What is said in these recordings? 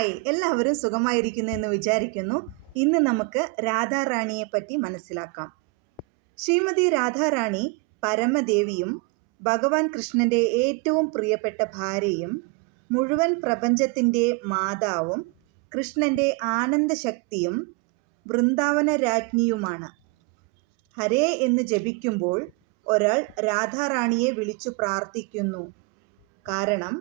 Hi, എല്ലാവരും സുഖമായിരിക്കുന്നു എന്ന് വിചാരിക്കുന്നു. ഇന്ന് നമുക്ക് രാധാറാണിയെ പറ്റി മനസ്സിലാക്കാം. ശ്രീമതി രാധാറാണി പരമദേവിയും ഭഗവാൻ കൃഷ്ണൻ്റെ ഏറ്റവും പ്രിയപ്പെട്ട ഭാര്യയും മുഴുവൻ പ്രപഞ്ചത്തിൻ്റെ മാതാവും കൃഷ്ണൻ്റെ ആനന്ദശക്തിയും വൃന്ദാവന രാജ്ഞിയുമാണ്. ഹരേ എന്ന് ജപിക്കുമ്പോൾ ഒരാൾ രാധാറാണിയെ വിളിച്ചു പ്രാർത്ഥിക്കുന്നു. കാരണം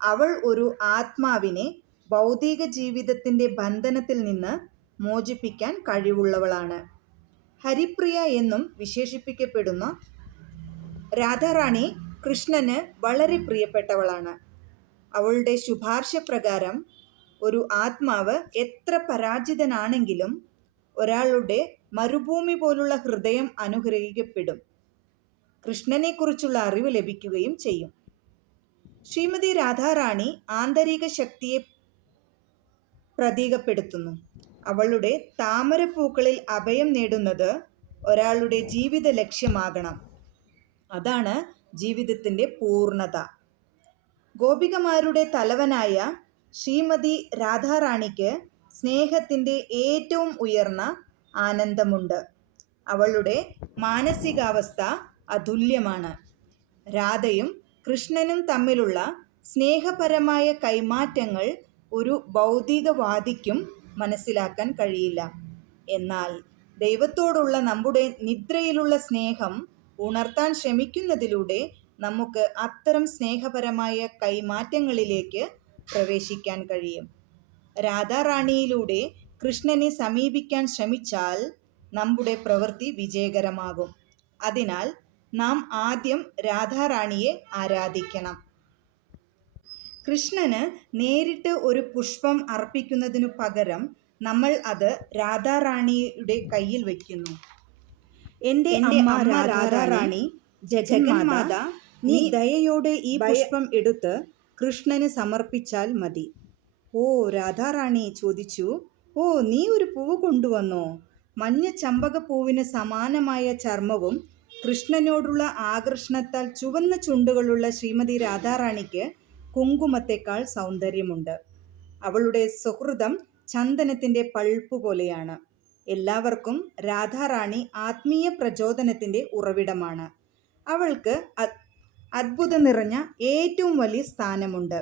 അവൾ ഒരു ആത്മാവിനെ ഭൗതിക ജീവിതത്തിൻ്റെ ബന്ധനത്തിൽ നിന്ന് മോചിപ്പിക്കാൻ കഴിവുള്ളവളാണ്. ഹരിപ്രിയ എന്നും വിശേഷിപ്പിക്കപ്പെടുന്ന രാധാറാണി കൃഷ്ണന് വളരെ പ്രിയപ്പെട്ടവളാണ്. അവളുടെ ശുപാർശ പ്രകാരം ഒരു ആത്മാവ് എത്ര പരാജിതനാണെങ്കിലും ഒരാളുടെ മരുഭൂമി പോലുള്ള ഹൃദയം അനുഗ്രഹിക്കപ്പെടും. കൃഷ്ണനെക്കുറിച്ചുള്ള അറിവ് ലഭിക്കുകയും ചെയ്യും. ശ്രീമതി രാധാറാണി ആന്തരിക ശക്തിയെ പ്രതീകപ്പെടുത്തുന്നു. അവളുടെ താമരപ്പൂക്കളിൽ അഭയം നേടുന്നത് ഒരാളുടെ ജീവിത ലക്ഷ്യമാകണം. അതാണ് ജീവിതത്തിൻ്റെ പൂർണ്ണത. ഗോപികമാരുടെ തലവനായ ശ്രീമതി രാധാറാണിക്ക് സ്നേഹത്തിൻ്റെ ഏറ്റവും ഉയർന്ന ആനന്ദമുണ്ട്. അവളുടെ മാനസികാവസ്ഥ അതുല്യമാണ്. രാധയും കൃഷ്ണനും തമ്മിലുള്ള സ്നേഹപരമായ കൈമാറ്റങ്ങൾ ഒരു ഭൗതികവാദിക്കും മനസ്സിലാക്കാൻ കഴിയില്ല. എന്നാൽ ദൈവത്തോടുള്ള നമ്മുടെ നിദ്രയിലുള്ള സ്നേഹം ഉണർത്താൻ ശ്രമിക്കുന്നതിലൂടെ നമുക്ക് അത്തരം സ്നേഹപരമായ കൈമാറ്റങ്ങളിലേക്ക് പ്രവേശിക്കാൻ കഴിയും. രാധാറാണിയിലൂടെ കൃഷ്ണനെ സമീപിക്കാൻ ശ്രമിച്ചാൽ നമ്മുടെ പ്രവൃത്തി വിജയകരമാകും. അതിനാൽ നാം ആദ്യം രാധാറാണിയെ ആരാധിക്കണം. കൃഷ്ണന് നേരിട്ട് ഒരു പുഷ്പം അർപ്പിക്കുന്നതിനു പകരം നമ്മൾ അത് രാധാറാണിയുടെ കയ്യിൽ വയ്ക്കുന്നു. എൻ്റെ അമ്മ രാധാറാണി, ജഗന്മാത, നീ ദയയോടെ ഈ പുഷ്പം എടുത്ത് കൃഷ്ണന് സമർപ്പിച്ചാൽ മതി. ഓ, രാധാറാണി ചോദിച്ചു, ഓ, നീ ഒരു പൂവ് കൊണ്ടുവന്നോ? മഞ്ഞ ചമ്പകപ്പൂവിന് സമാനമായ ചർമ്മവും കൃഷ്ണനോടുള്ള ആകർഷണത്താൽ ചുവന്ന ചുണ്ടുകളുള്ള ശ്രീമതി രാധാറാണിക്ക് കുങ്കുമത്തേക്കാൾ സൗന്ദര്യമുണ്ട്. അവളുടെ സുഹൃതം ചന്ദനത്തിൻ്റെ പൾപ്പ് പോലെയാണ്. എല്ലാവർക്കും രാധാറാണി ആത്മീയ പ്രചോദനത്തിൻ്റെ ഉറവിടമാണ്. അവൾക്ക് അത്ഭുതം നിറഞ്ഞ ഏറ്റവും വലിയ സ്ഥാനമുണ്ട്.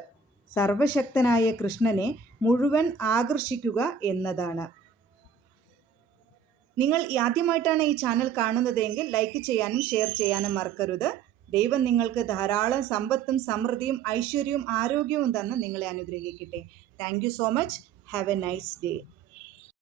സർവശക്തനായ കൃഷ്ണനെ മുഴുവൻ ആകർഷിക്കുക എന്നതാണ്. നിങ്ങൾ ആദ്യമായിട്ടാണ് ഈ ചാനൽ കാണുന്നതെങ്കിൽ ലൈക്ക് ചെയ്യാനും ഷെയർ ചെയ്യാനും മറക്കരുത്. ദൈവം നിങ്ങൾക്ക് ധാരാളം സമ്പത്തും സമൃദ്ധിയും ഐശ്വര്യവും ആരോഗ്യവും തന്ന് നിങ്ങളെ അനുഗ്രഹിക്കട്ടെ. Thank you so much. Have A nice day.